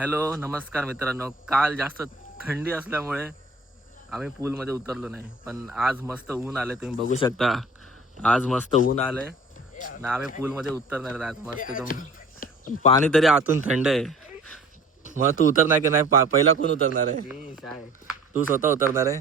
Hello नमस्कार मित्रांनो. काल जास्त थंडी असल्यामुळे आम्ही पूलमध्ये उतरलो नाही, पण आज मस्त ऊन आले, तुम्ही बघू शकता. आज मस्त ऊन आले ना, आम्ही पूलमध्ये उतरणार आहे आज मस्त पण पाणी तरी आतून थंड आहे. मग तू उतरणार की नाही? पहिला कोण उतरणार आहे? तू स्वतः उतरणार आहे?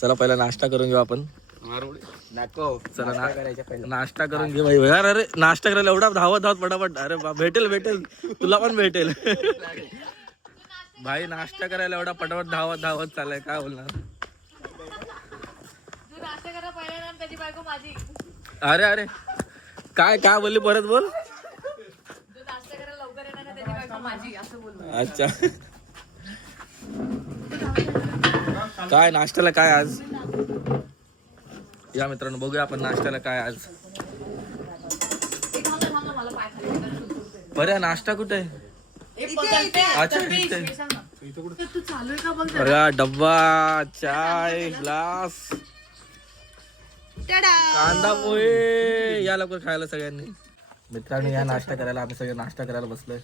चला पहिला नाश्ता करून घेऊ आपण. नाश्ता करून घे भाई. यार अरे नाश्ता करायला एवढा धावत धावत पटापट. अरे भेटेल तुला पण भेटेल. भाई नाश्ता करायला एवढा पटापट धावत धावत चाललाय, काय बोलणार. अरे अरे काय काय बोलली, परत बोल. अच्छा काय नाश्त्याला काय आज? या मित्रांनो बघूया आपण नाश्त्याला काय आज. बरं नाश्ता कुठे आहे? अच्छा बघा डब्बा, चाय, ग्लास, कांदा पोहे. या लवकर खायला सगळ्यांनी. मित्रांनो या नाश्ता करायला आम्ही सगळे नाश्ता करायला बसलोय.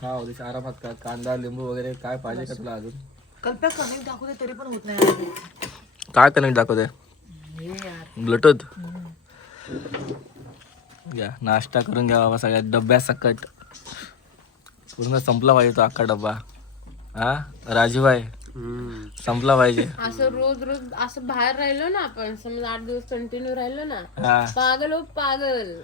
खा होतीस आरामात का. कांदा लिंबू वगैरे काय पाहिजे का तुला अजून? कल्प्या कनेक्ट दाखवते तरी पण होत नाही. काय कनेक्ट दाखवते? ब्लूटूथ. घ्या नाश्ता करून घ्या बाबा सगळ्या डब्या सकट. पूर्ण संपला पाहिजे तो अख्खा डब्बा. हा राजूभाई संपला पाहिजे. असं रोज रोज असं बाहेर राहिलो ना आपण, समज 8 दिवस कंटिन्यू राहिलो ना, हा पागल हो पागल.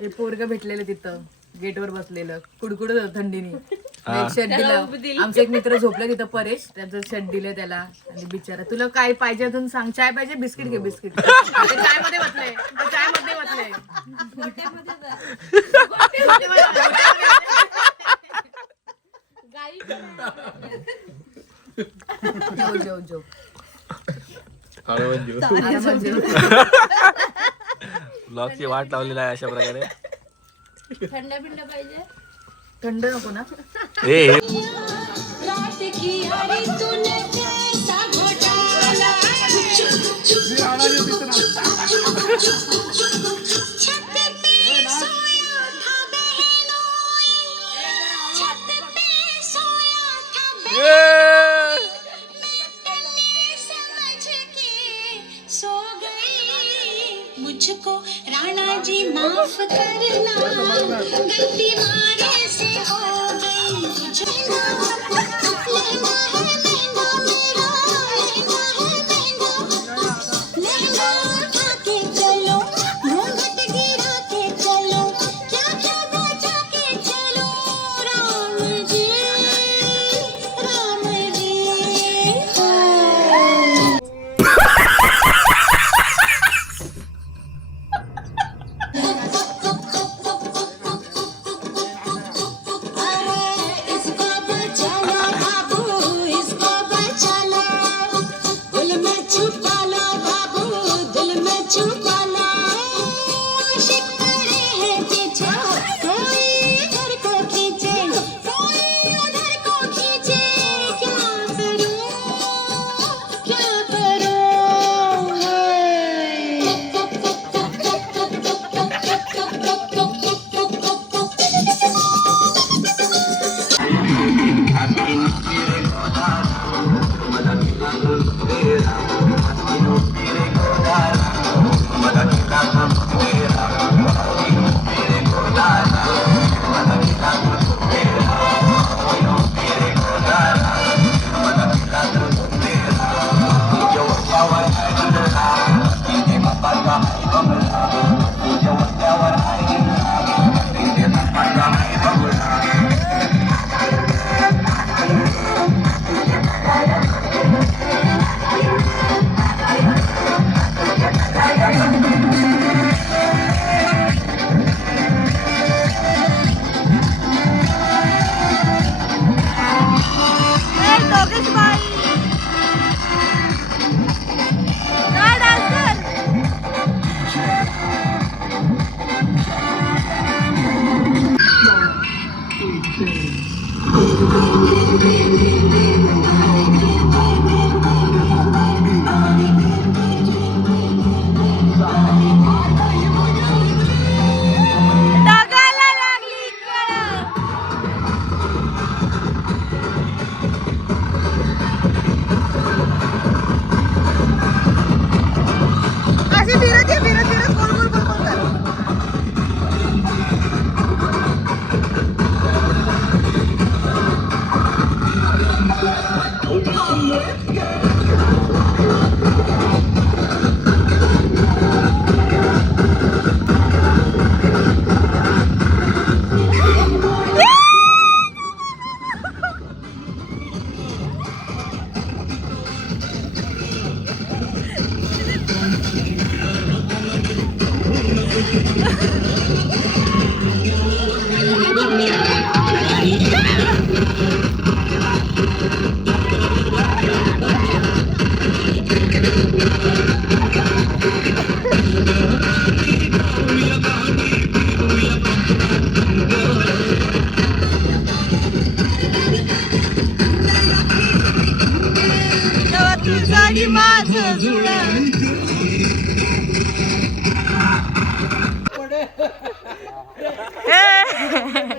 हे पोरग भेटलेलं तिथं गेटवर बसलेलं, कुडकुडत होतं थंडीने. एक शर्ट दिलं. आमचा एक मित्र झोपला तिथं, परेश, त्याचं शर्ट दिलं त्याला. आणि बिचारा, तुला काय पाहिजे अजून सांग. चाय पाहिजे? बिस्किट घे. बिस्किट चाय मध्ये बसले, चाय मध्ये बसले. जो ब्लॉगची वाट लावलेली आहे अशा प्रकारे. थंड बिंड पाहिजे? थंड नको ना. ए मुझको राणा जी माफ करना, गलती मारे से हो गई. लहंगा है महंगा मेरा, लहंगा है महंगा. लहंगा उठा के चलो, घूंघट गिरा के चलो, क्या क्या बचा के चलो. राम जी इसको बचाना बाबू,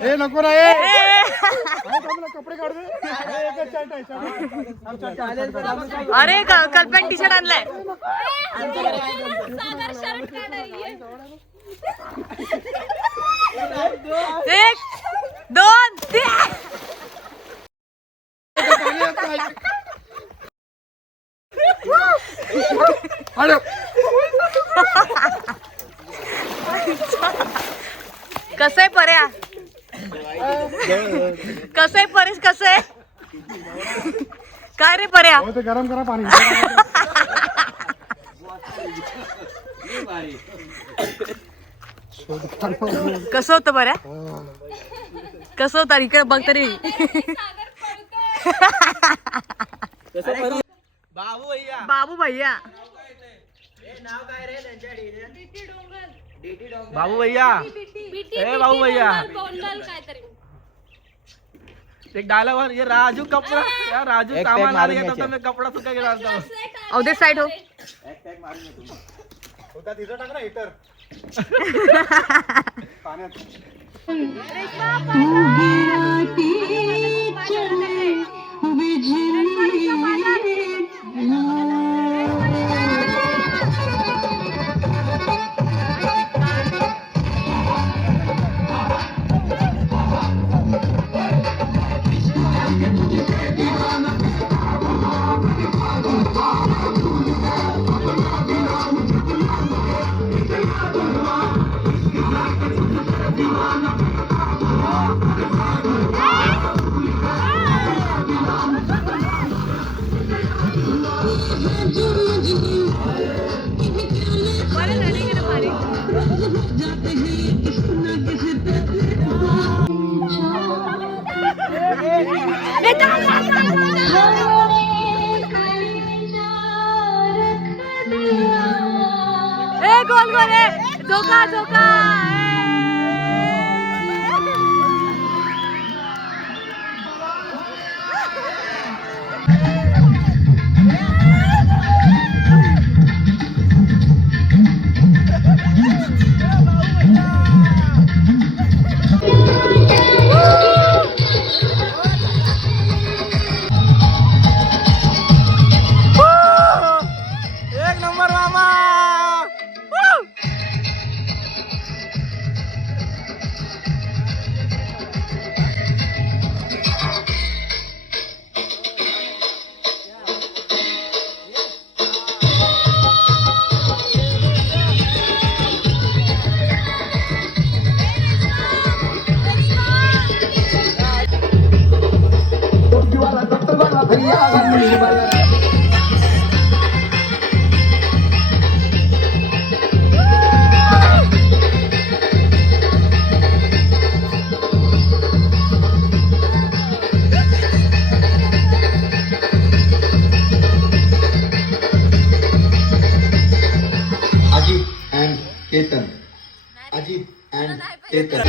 ए नको ना ए कपडे काढ अरे कल्पन टी शर्ट आणलाय. एक दोन तीन. कसं आहे पर्या? कसं आहे परेश? कसं आहे काय रे पर्या? गरम करा पाणी. कसं होतं पर्या? कसं होतं इकडे बघ तरी. बाबू भैया. बाबू भैया. बाबू भैया. ए बाबू भैया. एक डायलॉग और ये राजू कपड़ा. यार राजू सामान आ गया तो मैं कपड़ा सुखा के डालता हूँ. अवधे साइड हो. होता तिथं टाक ना हिटर. गोल गोल है. झोका झोका. एक नंबर मामा. Ajit and Ketan. Ajit and Ketan.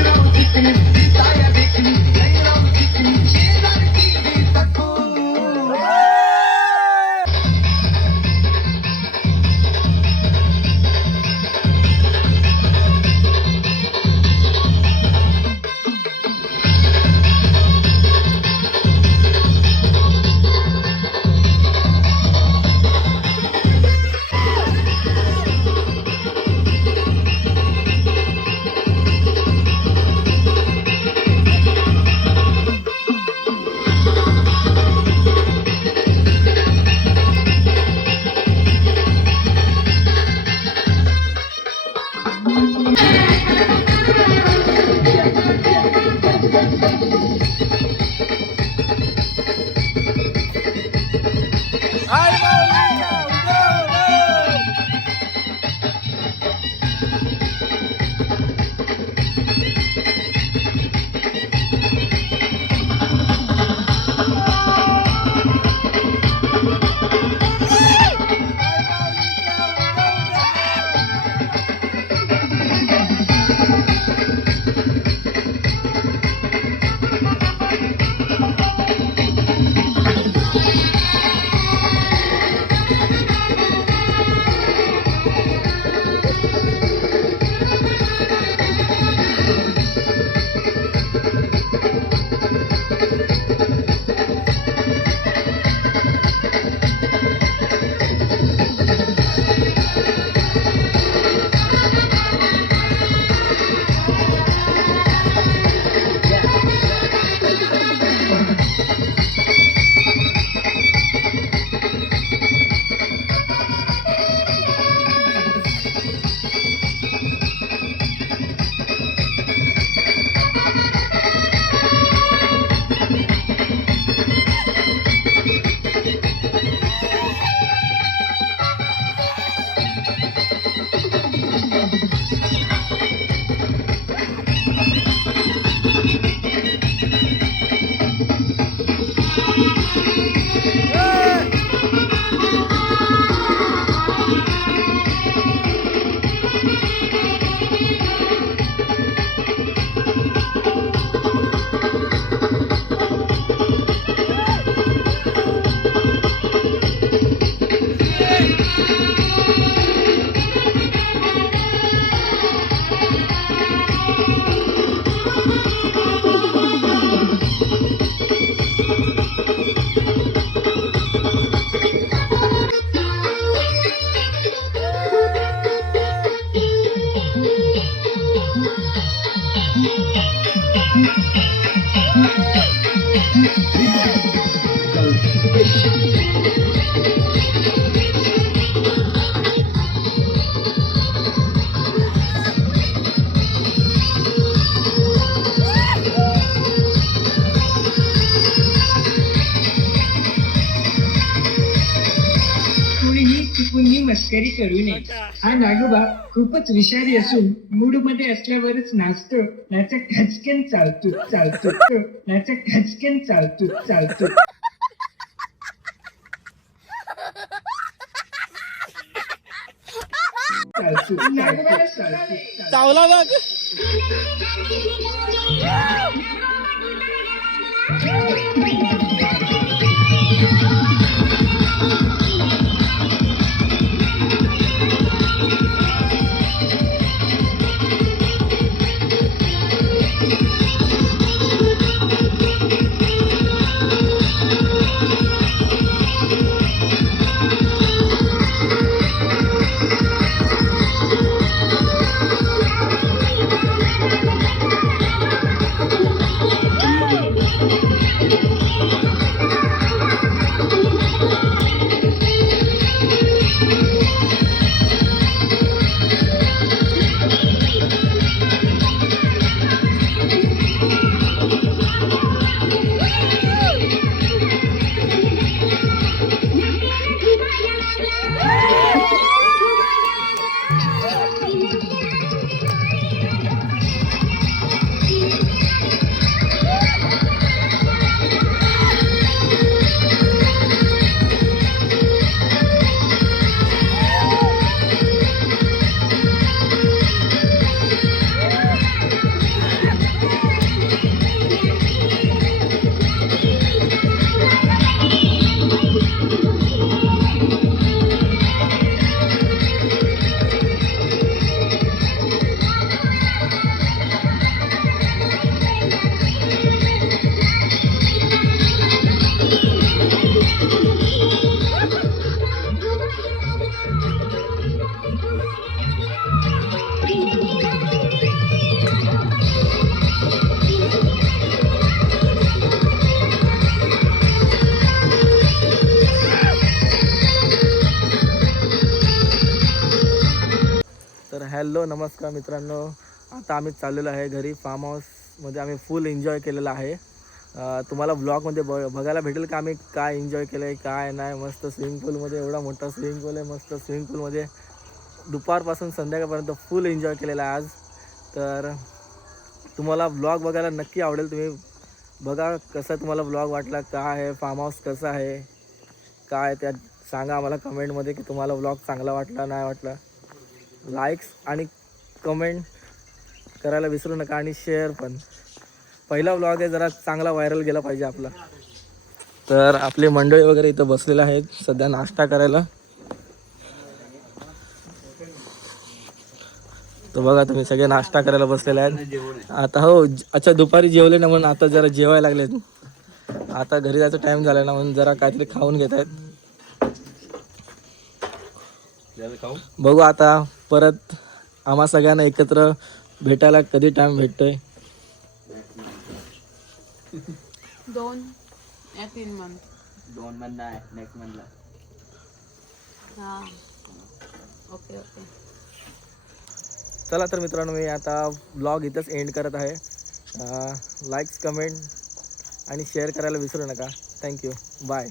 कोणीही चुकून ही मस्करी करू नये. हा नागोबा खूपच विषारी असून मूड मध्ये असल्यावरच नाचतो, नाचा खचकन चालतो चालतो तो, नाचा खचकन चालतो चालतो. चालतो नागोबाला चालतो. चावला बघ. हॅलो नमस्कार मित्रांनो, आता आम्ही चाललेलो आहे घरी. फार्म हाऊसमध्ये आम्ही फुल एन्जॉय केलेला आहे. तुम्हाला ब्लॉगमध्ये बघायला भेटेल का आम्ही काय एन्जॉय केलं आहे काय नाही. मस्त स्विमिंग पूलमध्ये, एवढा मोठा स्विमिंग पूल आहे. मस्त स्विमिंग पूलमध्ये दुपारपासून संध्याकाळपर्यंत फुल एन्जॉय केलेला आहे आज. तर तुम्हाला ब्लॉग बघायला नक्की आवडेल. तुम्ही बघा कसा तुम्हाला ब्लॉग वाटला, काय आहे फार्म हाऊस कसं आहे काय, त्यात सांगा आम्हाला कमेंटमध्ये की तुम्हाला ब्लॉग चांगला वाटला नाही वाटला. लाईक्स आणि कमेंट करायला विसरू नका आणि शेअर पण. पहिला व्लॉग आहे, जरा चांगला व्हायरल गेला पाहिजे आपला. तर आपली मंडळी वगैरे इथं बसलेले आहेत सध्या नाश्ता करायला. तर बघा तुम्ही सगळे नाश्ता करायला बसलेले आहेत आता. हो अच्छा, दुपारी जेवले ना म्हणून आता जरा जेवायला लागलेत. आता घरी जायचा टाइम झाला ना म्हणून जरा काहीतरी खाऊन घेत आहेत. बघू आता परत आम्हा सगळ्यांना एकत्र भेटायला कधी टाइम भेटतोय. 2 या 3 मंथ. 2 मंथ आहे, नेक्स्ट मंथला. हां ओके ओके. चला तर मित्रांनो, मी आता ब्लॉग इथंच एंड करत आहे. लाईक्स कमेंट आणि शेअर करायला विसरू नका. Thank you, bye.